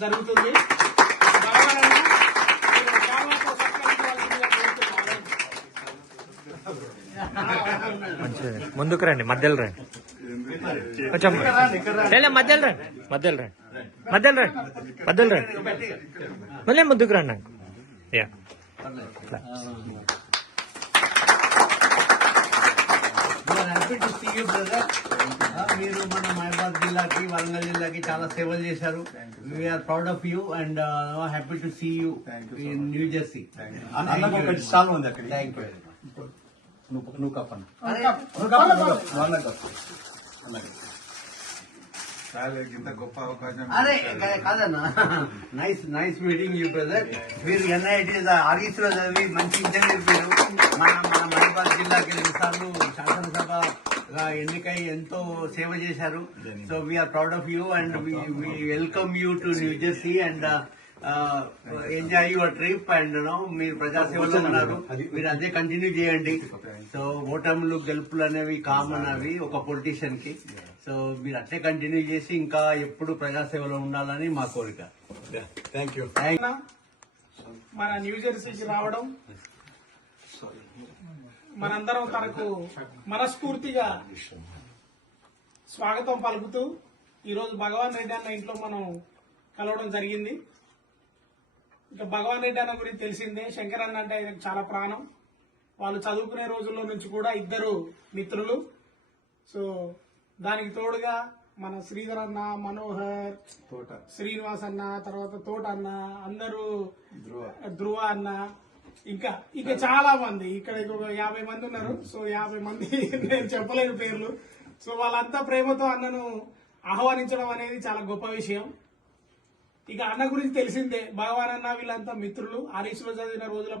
జరుగుతుంది. ముందుకు రండి మధ్యలో రండి. కొంచెం మధ్యలో రండి. మధ్యలో రండి. మధ్యలో రండి. మధ్యలో రండి. మళ్ళీ ముందుకు రండి yeah. Happy to see you brother మీరు మన మహబాద్ జిల్లాకి వరంగల్ జిల్లాకి చాలా సేవలు చేశారు. We're proud of you and happy to see you in New Jersey stall ఉంది అక్కడ. థ్యాంక్ యూ నువ్వు కప్పను అరే కాదన్నా. Nice nice meeting you brother మీరు ఎన్ఐటి ఆర్ఈస్లో చదివి మంచి ఇంజనీర్ ఎన్నికై ఎంతో సేవ చేశారు. So we're proud of you and we welcome you to New Jersey and enjoy your trip and no మీరు ప్రజాసేవలో ఉన్నారు. మీరు అదే కంటిన్యూ చేయండి. సో ఓటములు గెలుపులు అనేవి కామన్ అవి ఒక పొలిటీషియన్కి. సో మీరు అట్లే కంటిన్యూ చేసి ఇంకా ఎప్పుడు ప్రజాసేవలో ఉండాలని మా కోరిక. థ్యాంక్ యూ థ్యాంక్ మన న్యూ జెర్సీకి రావడం మనందరం తనకు మనస్ఫూర్తిగా స్వాగతం పలుకుతూ ఈరోజు భగవాన్ రెడ్డి అన్న ఇంట్లో మనం కలవడం జరిగింది. ఇక భగవాన్ రెడ్డి అన్న గురించి తెలిసిందే. శంకర్ అన్న అంటే ఆయనకు చాలా ప్రాణం. వాళ్ళు చదువుకునే రోజుల్లో నుంచి కూడా ఇద్దరు మిత్రులు. సో దానికి తోడుగా మన శ్రీధర్ అన్న మనోహర్ తోట. శ్రీనివాస్ అన్న తర్వాత తోట అన్న అందరూ ధ్రువ. ధ్రువ అన్న ఇంకా ఇంకా చాలా మంది. ఇక్కడ ఇంకొక యాభై మంది ఉన్నారు. సో యాభై మంది నేను చెప్పలేని పేర్లు. సో వాళ్ళంతా ప్రేమతో అన్నను ఆహ్వానించడం అనేది చాలా గొప్ప విషయం. ఇక అన్న గురించి తెలిసిందే. భగవాన్ అన్న వీళ్ళంతా మిత్రులు. హరీష్లో చదివిన రోజుల